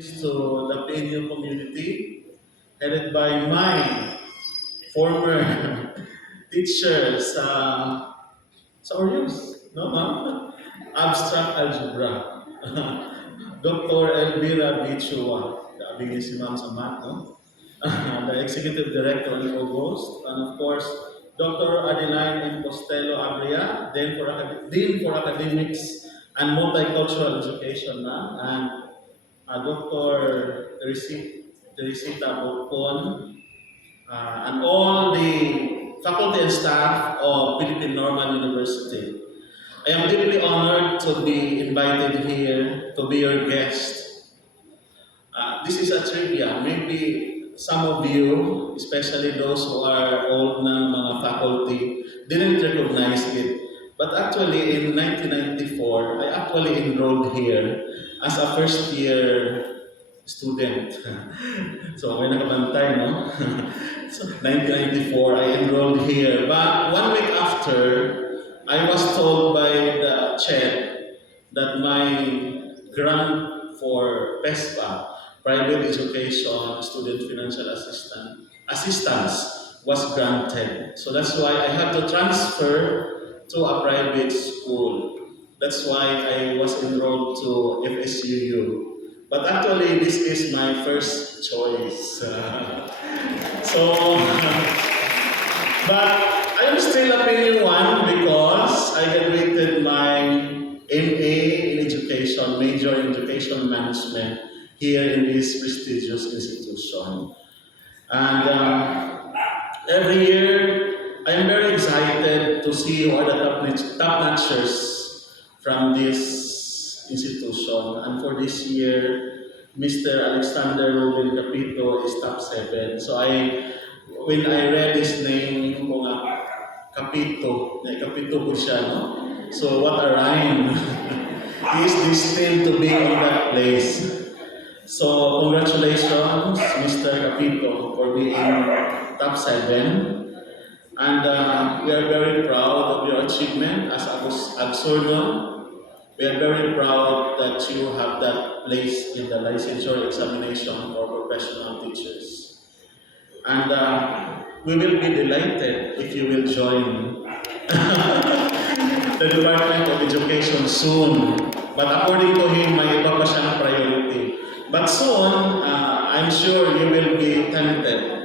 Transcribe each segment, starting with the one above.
To the PNU community, headed by my former teacher sa Orius, no ma'am? Abstract Algebra. Dr. Elvira Bichua, sabi niya si ma'am sa math, no? The Executive Director and Provost, and of course, Dr. Adeline M. Costello Abria, Dean for Academics and Multicultural Education, and Dr. Teresita Bocon, and all the faculty and staff of Philippine Normal University. I am deeply honored to be invited here to be your guest. This is a trivia. Maybe some of you, especially those who are old na mga faculty, didn't recognize it. But actually, in 1994, I actually enrolled here as a first year student. So, may nakabantay, no? So, 1994, I enrolled here. But 1 week after, I was told by the chair that my grant for PESPA, Private Education Student Financial Assistance, was granted. So that's why I had to transfer to a private school. That's why I was enrolled to FSUU. But actually, this is my first choice. But I am still a PNU one because I graduated my MA in Education, major in Education Management here in this prestigious institution. And every year, I am very excited to see who are the top-notchers from this institution. And for this year, Mr. Alexander Ruben Capito is top 7. So when I read his name, yung ko nga, Capito, Capito po siya, no? So what a rhyme. He is destined to be on that place. So congratulations, Mr. Capito, for being top 7. And we are very proud of your achievement as Absurdo. We are very proud that you have that place in the licensure examination for professional teachers. And we will be delighted if you will join the Department of Education soon. But according to him, may iba pa siyang priority. But soon, I'm sure you will be tempted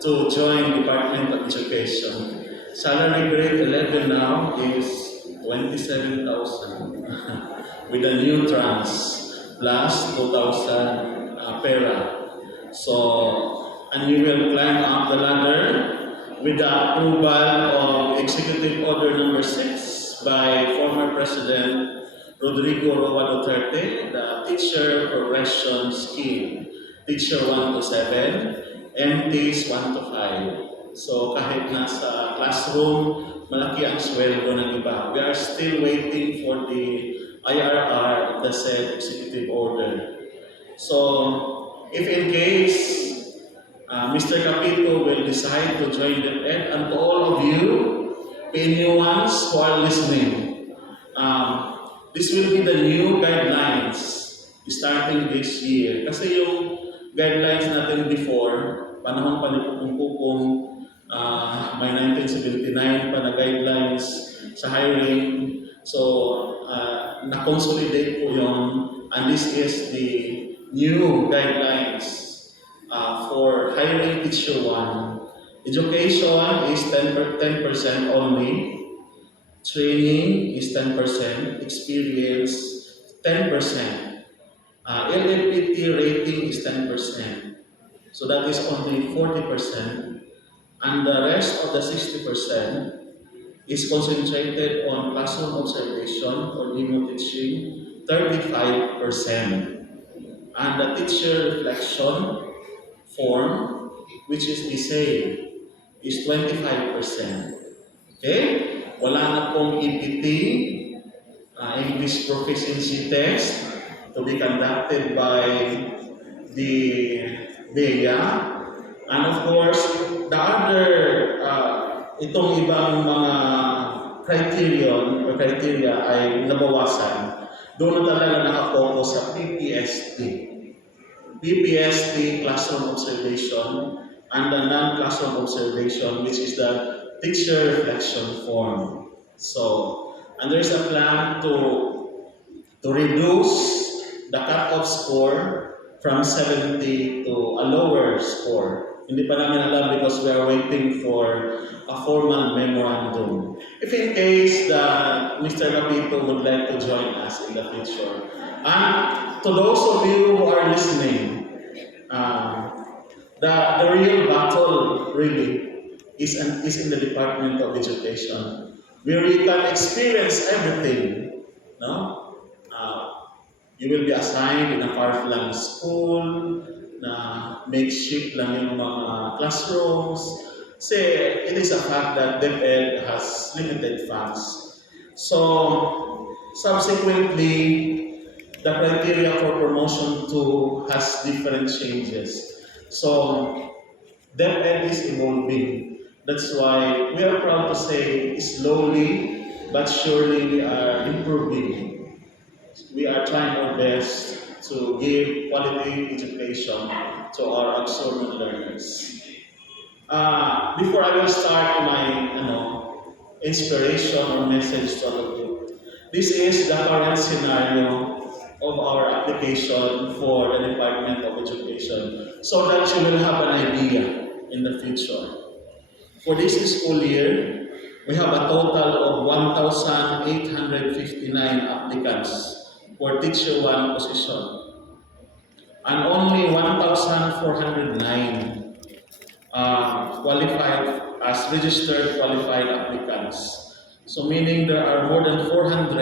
to join Department of Education. Salary grade 11 now is 27,000 with a new trans plus 2,000 pera. So, and you will climb up the ladder with the approval of Executive Order number 6 by former President Rodrigo Roa Duterte, the Teacher Progression Scheme, Teacher 1 to 7, MTs 1 to 5. So kahit nasa classroom, malaki ang sweldo ng iba. We are still waiting for the IRR of the said executive order. So if in case Mr. Capito will decide to join the ed, and to all of you, PNU ones who are listening, this will be the new guidelines starting this year. Kasi yung guidelines natin before, panahon pa ni Pupong, may 1979 pa na guidelines sa hiring. So, na-consolidate po yun. And this is the new guidelines for hiring teacher 1. Education is 10% only. Training is 10%. Experience, 10%. LLPT rating is 10%. So that is only 40%. And the rest of the 60% is concentrated on classroom observation or demo teaching, 35%. And the teacher reflection form, which is the same, is 25%. Okay? Wala na pong EPT, English Proficiency Test, to be conducted by the DEA. And of course, the other, itong ibang mga criteria ay nabawasan. Doon na talaga nakapokus sa PPST. PPST classroom observation, and the non-classroom observation, which is the teacher reflection form. So, and there's a plan to reduce the cut-off score from 70 to a lower score. Hindi pa namin alam because we are waiting for a formal memorandum. If in case that Mr. Capito would like to join us in the future. And to those of you who are listening, the real battle really is in the Department of Education, where you can experience everything. No? You will be assigned in a far-flung school na makeshift lang yung mga classrooms. Kasi it is a fact that DepEd has limited funds. So, subsequently, the criteria for promotion too has different changes. So, DepEd is evolving. That's why we are proud to say slowly but surely we are improving. We are trying our best to give quality education to our absorbent learners. Before I will start my inspiration or message to all of you, this is the current scenario of our application for the Department of Education so that you will have an idea in the future. For this school year, we have a total of 1,859 applicants for Teacher 1 position, and only 1,409 qualified as registered qualified applicants. So meaning there are more than 400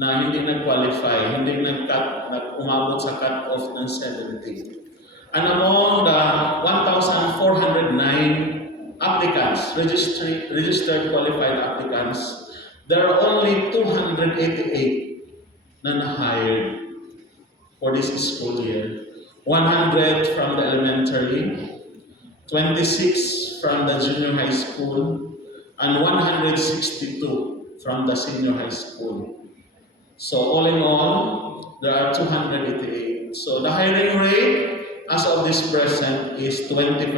na hindi nag-qualify, hindi umabot sa cut-off ng 70. And among the 1,409 applicants, registered qualified applicants, there are only 288 na na-hired for this school year. 100 from the elementary, 26 from the junior high school, and 162 from the senior high school. So all in all, there are 288. So the hiring rate as of this present is 20%,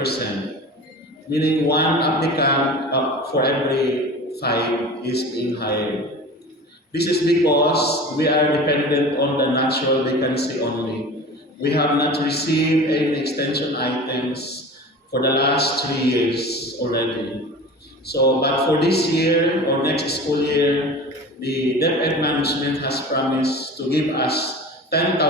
meaning one applicant for every 5 is being hired. This is because we are dependent on the natural vacancy only. We have not received any extension items for the last 3 years already. So, but for this year or next school year, the DepEd management has promised to give us 10,000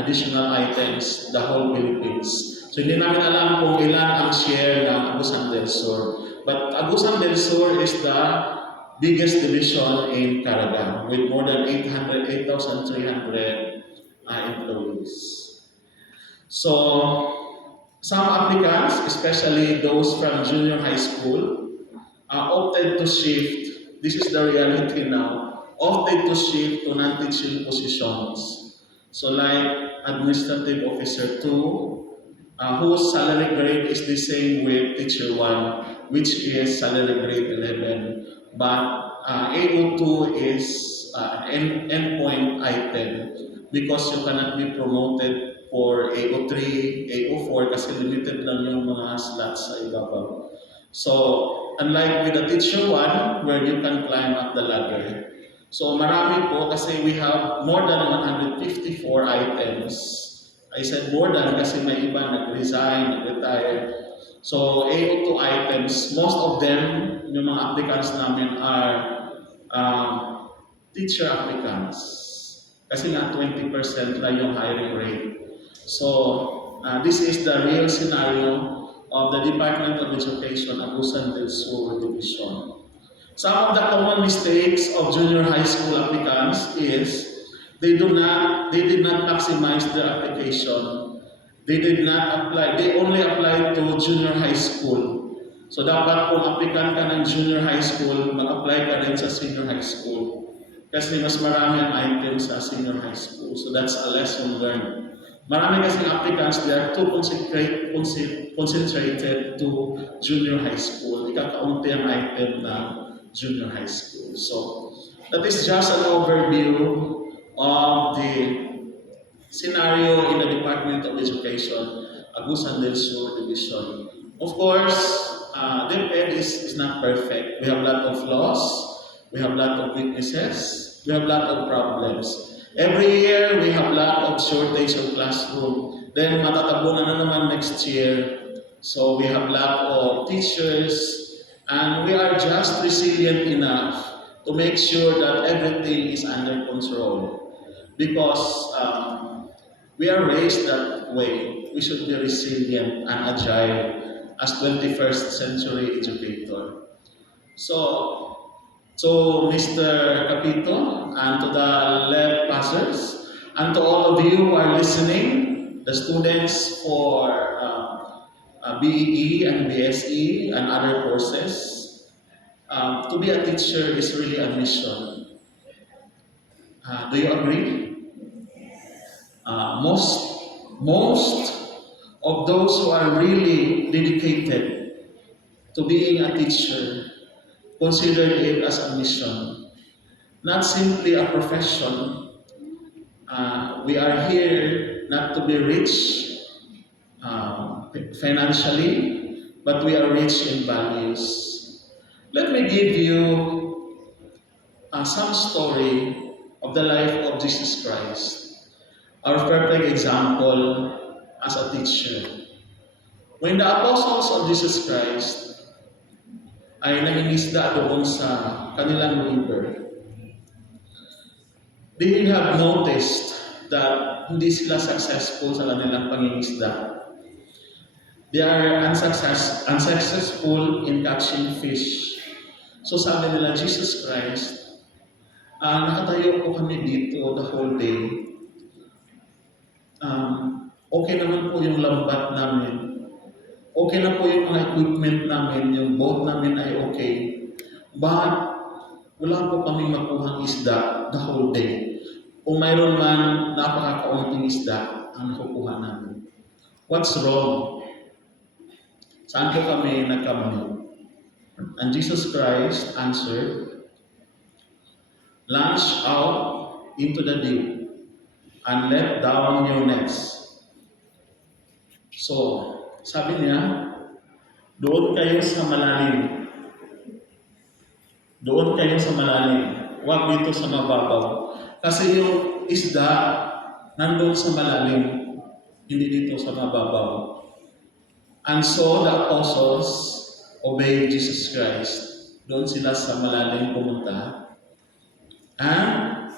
additional items the whole Philippines. So hindi namin alam kung ilan ang share ng Agusan del Sur. But Agusan del Sur is the biggest division in Caraga with more than 8,300 employees. So, some applicants, especially those from junior high school, opted to shift. This is the reality now. Opted to shift to non-teaching positions. So, like Administrative Officer 2, whose salary grade is the same with Teacher 1, which is salary grade 11. But AO2 is an endpoint item because you cannot be promoted for AO3, AO4 kasi limited lang yung mga slots sa ibabaw. So, unlike with the Teacher 1 where you can climb up the ladder. So, marami po kasi we have more than 154 items. I said more than kasi may iba nag-resign, nag-retire. So, AO2 items, most of them, yung mga applicants namin are teacher applicants. Kasi nga 20% lang yung hiring rate. So, this is the real scenario of the Department of Education, Agusan del Sur Division. Some of the common mistakes of junior high school applicants is they did not maximize their application. They did not apply. They only applied to junior high school. So dapat kung applicant ka ng junior high school, mag-apply ka rin sa senior high school. Kasi mas marami ang items sa senior high school. So that's a lesson learned. Marami kasing applicants, they are too concentrated to junior high school. Ikakaunti ang item na junior high school. So that is just an overview of the scenario in the Department of Education, Agusan del Sur Division. Of course, DepEd is not perfect. We have a lot of flaws, we have a lot of weaknesses, we have a lot of problems. Every year, we have a lot of shortage of classroom. Then matatabungan na naman next year. So we have a lot of teachers, and we are just resilient enough to make sure that everything is under control. Because we are raised that way. We should be resilient and agile as 21st century educator. So, to Mr. Capito and to the left passers, and to all of you who are listening, the students for BEE and BSE and other courses, to be a teacher is really a mission. Do you agree? Most of those who are really dedicated to being a teacher consider it as a mission, not simply a profession. We are here not to be rich financially, but we are rich in values. Let me give you some story of the life of Jesus Christ, our perfect example as a teacher. When the apostles of Jesus Christ ay nangingisda doon sa kanilang river, they have noticed that hindi sila successful sa kanilang pangingisda. They are unsuccessful in catching fish. So sabi nila, Jesus Christ, nakatayo po kami dito the whole day. Okay naman po yung lambat namin. Okay na po yung mga equipment namin, yung boat namin ay okay. But wala po kami makuhang isda the whole day. Kung mayroon man, napakakaunting isda ang nakukuha namin. What's wrong? Saan po kami nagkamali? And Jesus Christ answered, launch out into the deep and let down your nets. So, sabi niya, doon kayo sa malalim. Doon kayo sa malalim. Huwag dito sa mababaw. Kasi yung isda, nandun sa malalim, hindi dito sa mababaw. And so the apostles obeyed Jesus Christ. Doon sila sa malalim pumunta. And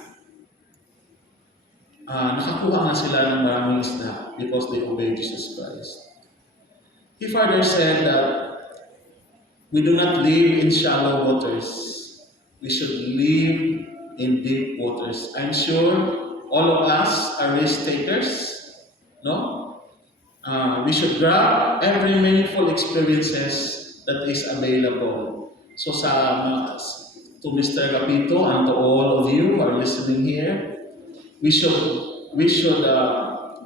nakakuha nga sila ng maraming isda because they obeyed Jesus Christ. He further said that we do not live in shallow waters. We should live in deep waters. I'm sure all of us are risk takers, no? We should grab every meaningful experiences that is available. So to Mr. Capito and to all of you who are listening here, we should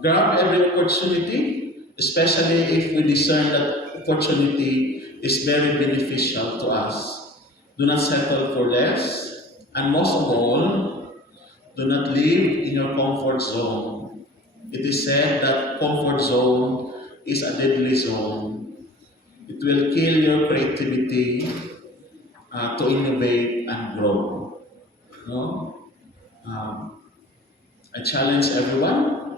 grab every opportunity, especially if we discern that opportunity is very beneficial to us. Do not settle for less, and most of all, do not live in your comfort zone. It is said that comfort zone is a deadly zone. It will kill your creativity to innovate and grow. No? I challenge everyone,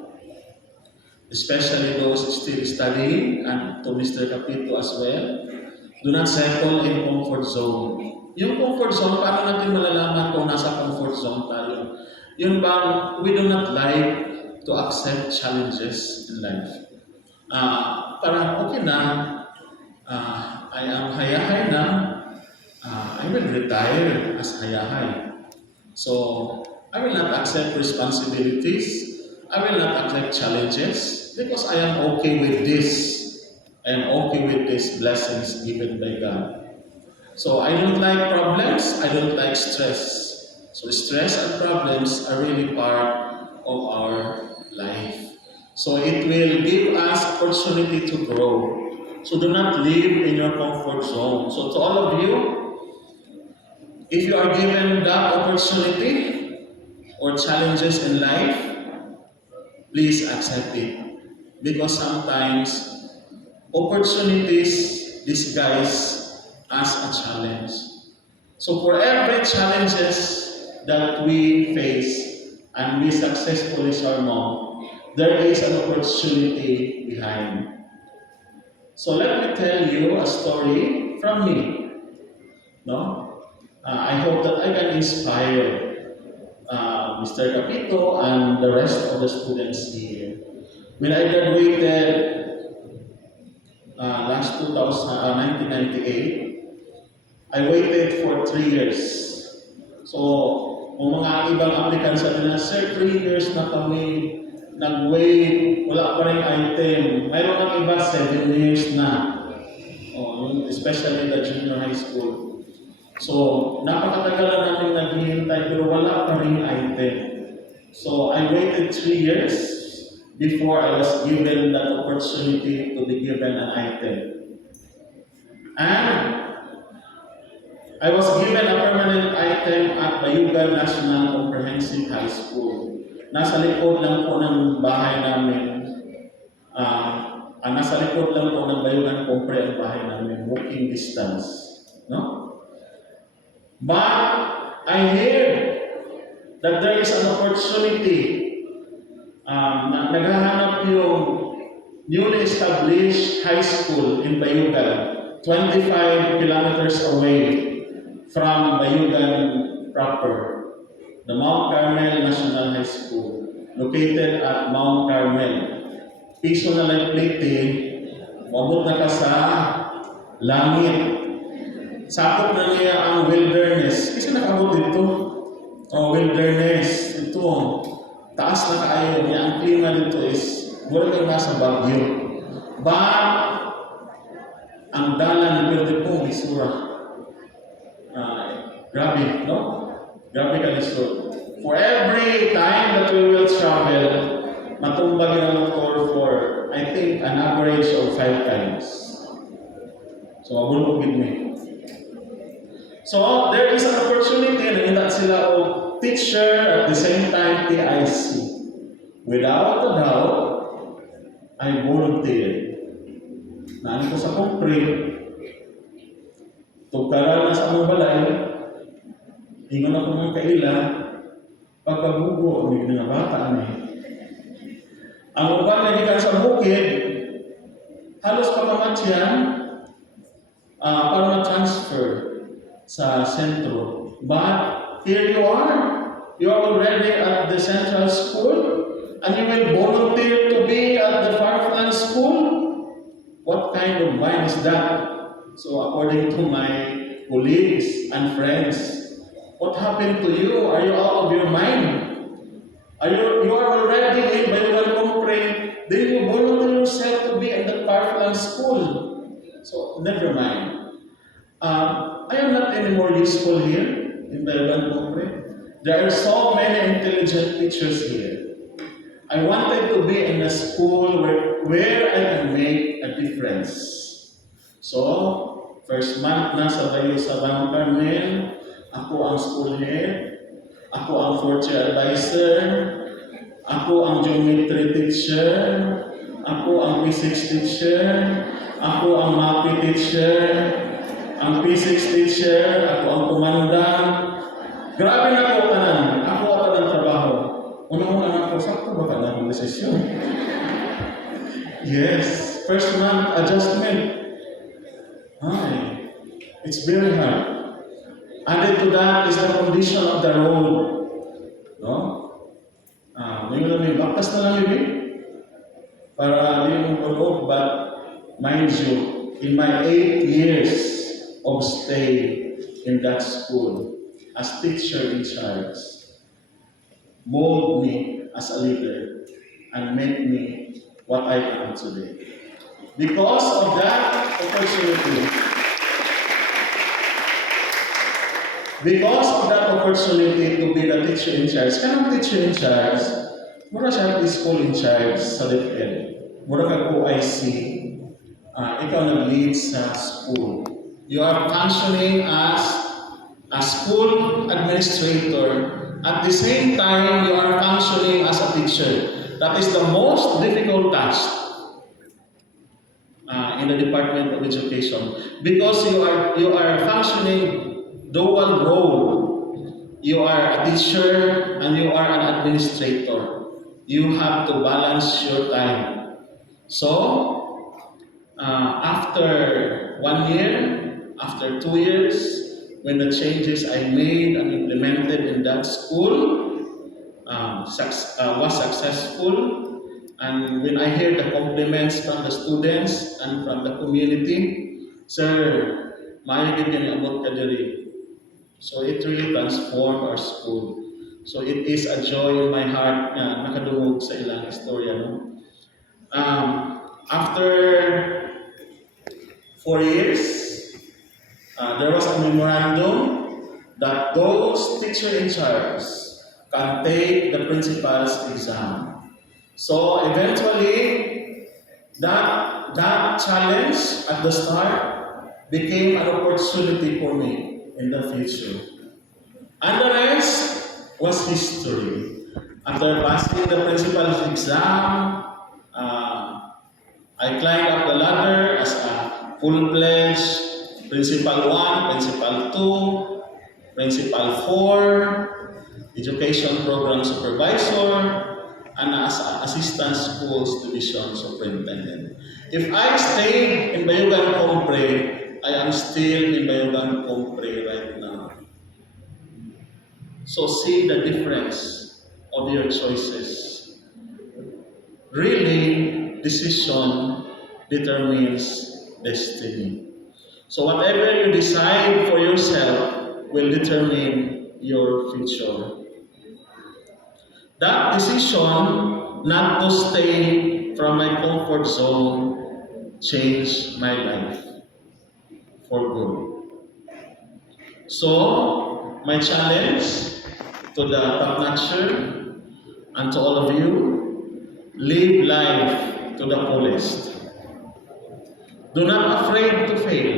especially those still studying, and to Mr. Capito as well, do not settle in comfort zone. Yung comfort zone, paano natin malalaman kung nasa comfort zone tayo? Yun bang we do not like to accept challenges in life. Parang okay na, I am hayahay na, I will retire as hayahay. So, I will not accept responsibilities, I will not accept challenges, because I am okay with this. I am okay with these blessings given by God. So, I don't like problems, I don't like stress. So, stress and problems are really part of our life. So it will give us opportunity to grow. So do not live in your comfort zone. So to all of you, if you are given that opportunity or challenges in life, please accept it. Because sometimes opportunities disguise as a challenge. So for every challenges that we face and we successfully surmount, there is an opportunity behind. So let me tell you a story from me. No? I hope that I can inspire Mr. Capito and the rest of the students here. When I graduated last 1998, I waited for 3 years. So, kung mga ibang applicants sabi na, Sir, 3 years na kami nag-wait, wala pa rin item. Mayroon ng iba, 7 years na. Especially the junior high school. So, napakatagal na namin naghihintay pero wala pa rin item. So, I waited 3 years before I was given that opportunity to be given an item. And I was given a permanent item at Bayugan National Comprehensive High School. Nasa likod lang po ng bahay namin. Nasa likod lang po ng Bayugan Compre ang bahay namin, walking distance. No? But I hear that there is an opportunity na naghahanap yung newly established high school in Bayugan, 25 kilometers away from Bayugan proper, the Mount Carmel National High School, located at Mount Carmel. Piso na lang plate, mabot na ka sa langit. Sakop na niya ang wilderness. Kasi nakabot dito. Wilderness. Ito, taas na kaayo niya. Ang klima dito is, wala kang nasa Baguio. But, ang dalan pwede pong isura. Grabe, no? Grabe ka lisod. For every time that we will travel, matumbag yung motor for, I think, an average of 5 times. So, abulog with me. So, there is an opportunity na nila sila o teacher at the same time TIC. Without a doubt, I volunteered. Naan ko sa concrete, tugkaran na sa among balay, ingon ako mga kaila, pagkabugo, may mga bata na ang uban na gikan sa bukid, halos pamamatyan para ma-transfer sa sentro. But here you are already at the central school, and you will volunteer to be at the Farmland school. What kind of mind is that? So according to my colleagues and friends, what happened to you? Are you out of your mind? You are already in Bayugan Compre, then you volunteer yourself to be at the Farmland school. So never mind. I am not anymore useful here in Bayugan Compre. There are so many intelligent teachers here. I wanted to be in a school where I can make a difference. So, first month na sa Mount Carmel, ako ang school head, ako ang fourth year advisor, ako ang geometry teacher, ako ang physics teacher, ako ang math teacher, ang physics teacher, ako ang komandant. Grabe na ako kanan, ako ako ng trabaho. Unang anak ko, sakto ba ka na ang desisyon? Yes, first month adjustment. It's very hard. Added to that is the condition of the road. No? May bakas na lang yun para di mo tulog, but mind you, in my 8 years of stay in that school as teacher in charge, mold me as a leader and make me what I am today. Because of that opportunity, to be the teacher in charge, kanang teacher in charge, mura siya school in charge sa DepEd. Mura kag OIC, ikaw nag-lead sa school. You are functioning as a school administrator. At the same time, you are functioning as a teacher. That is the most difficult task in the Department of Education because you are functioning dual role. You are a teacher and you are an administrator. You have to balance your time. So, after 1 year, after 2 years, when the changes I made and implemented in that school was successful, and when I hear the compliments from the students and from the community, sir, maayo gid kani abot ka diri. So it really transformed our school. So it is a joy in my heart na nakadungog sa ilang istorya. No? After 4 years, there was a memorandum that those teacher in charge can take the principal's exam. So eventually, that challenge at the start became an opportunity for me in the future. And the rest was history. After passing the principal's exam, I climbed up the ladder as a full-fledged Principal 1, Principal 2, Principal 4, Education Program Supervisor, and as an Assistant Schools Division Superintendent. If I stayed in Bayugan Compre, I am still in Bayugan Compre right now. So see the difference of your choices. Really, decision determines destiny. So whatever you decide for yourself will determine your future. That decision not to stay from my comfort zone changed my life for good. So, my challenge to the top-notcher and to all of you, live life to the fullest. Do not afraid to fail,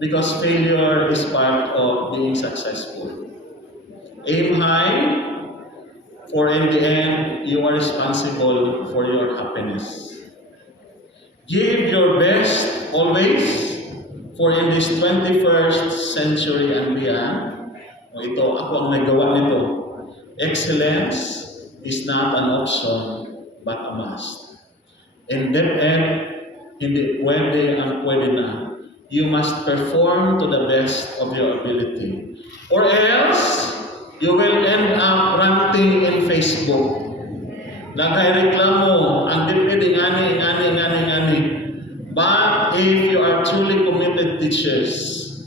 because failure is part of being successful. Aim high, for in the end, you are responsible for your happiness. Give your best always, for in this 21st century and beyond, ito, ako ang nagawa nito. Excellence is not an option, but a must. In DepEd, hindi pwede ang pwede na. You must perform to the best of your ability. Or else, you will end up ranting in Facebook. Nagay-reklamo, ang DepEd ingani. But if you are truly committed teachers,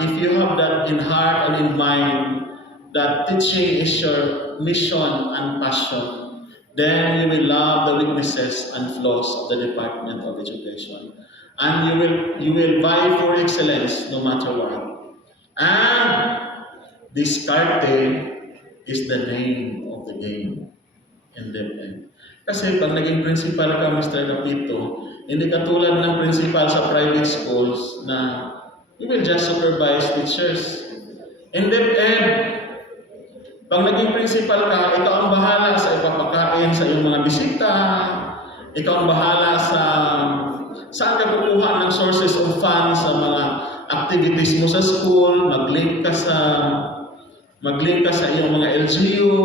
if you have that in heart and in mind, that teaching is your mission and passion, then you will love the weaknesses and flaws of the Department of Education. And you will vie for excellence no matter what. And discarte is the name of the game in DepEd. Kasi pag naging principal ka, Mr. Capito, hindi katulad ng principal sa private schools na you will just supervise teachers. In DepEd, pag naging principal ka, ikaw ang bahala sa ipapakain sa iyong mga bisita, ikaw ang bahala sa saan ka kukuha ng sources of funds sa mga activities mo sa school, mag-link ka sa iyong mga LGU,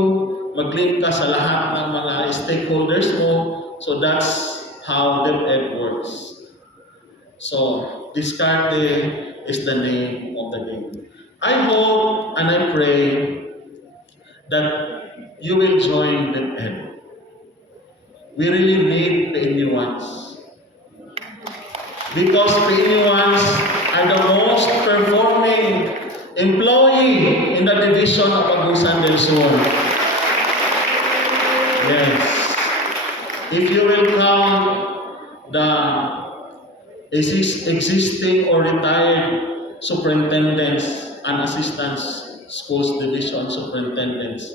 mag-link ka sa lahat ng mga stakeholders mo. So that's how DepEd works. So, discarte is the name of the game. I hope and I pray that you will join DepEd. We really need PNU1s. Because PNU1s are the most performing employee in the division of Agusan del Sur. Yes. If you will count the existing or retired superintendents and assistants schools division superintendents,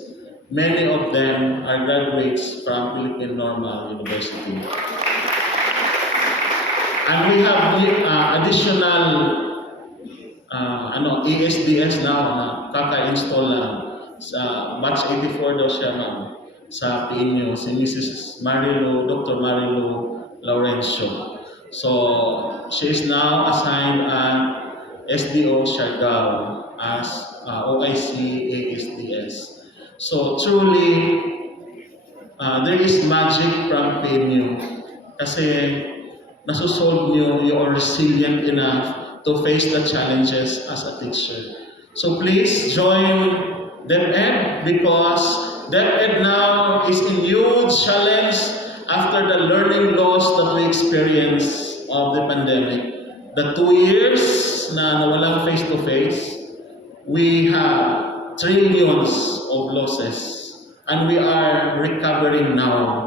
many of them are graduates from Philippine Normal University. And we have additional ESDS now na kaka-install lang sa batch 84 daw siya, ma'am. sa PNU, si Mrs. Dr. Marilu Laurencio. So, she is now assigned at SDO Siargao as OIC ASDS. So, truly, there is magic from PNU kasi nasusolve nyo, you are resilient enough to face the challenges as a teacher. So please join DepEd because DepEd now is in huge challenge after the learning loss that we experienced of the pandemic. The 2 years na nawalang face-to-face, we have trillions of losses and we are recovering now.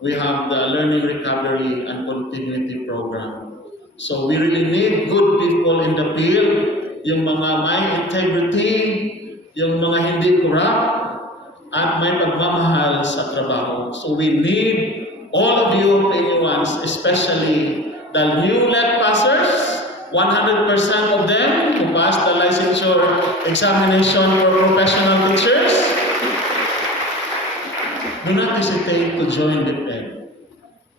We have the Learning Recovery and Continuity Program. So we really need good people in the field, yung mga may integrity, yung mga hindi corrupt, at may pagmamahal sa trabaho. So we need all of you, PNUans, especially the new lead passers, 100% of them to pass the licensure examination for professional teachers. Do not hesitate to join DepEd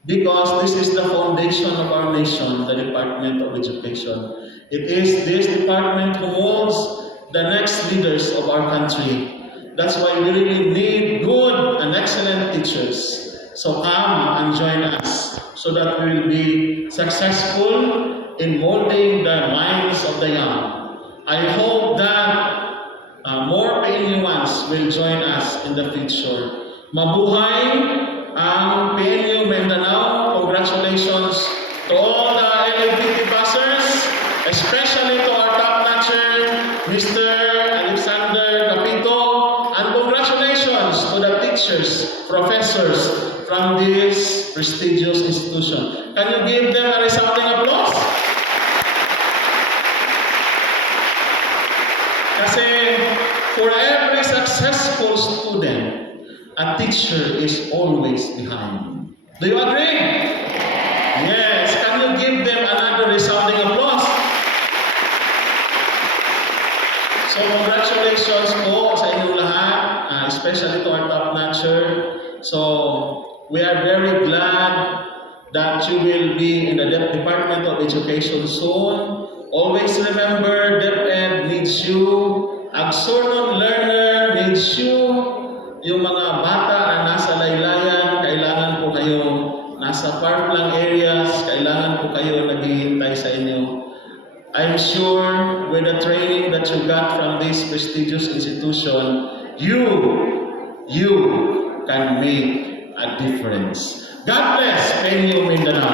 because this is the foundation of our nation, the Department of Education. It is this department who molds the next leaders of our country. That's why we really need good and excellent teachers. So come and join us so that we will be successful in molding the minds of the young. I hope that more PNUans will join us in the future. Mabuhay ang PNU Mindanao. Congratulations to all the LGBT passers, especially to our top-notcher, Mr. Capito, and congratulations to the teachers, professors from this prestigious institution. Can you give them a resounding applause? Kasi for every successful student, a teacher is always behind. Do you agree? Yes. Can you give them another resounding applause? So congratulations po sa inyong lahat, especially to our top-notcher. So we are very glad that you will be in the Department of Education soon. Always remember, DepEd needs you. Agsurnon learner needs you. Yung mga bata na nasa laylayan, kailangan po kayo nasa far-flung areas, kailangan po kayo naghihintay sa inyo. I'm sure with the training that you got from this prestigious institution, you can make a difference. God bless PNU Mindanao.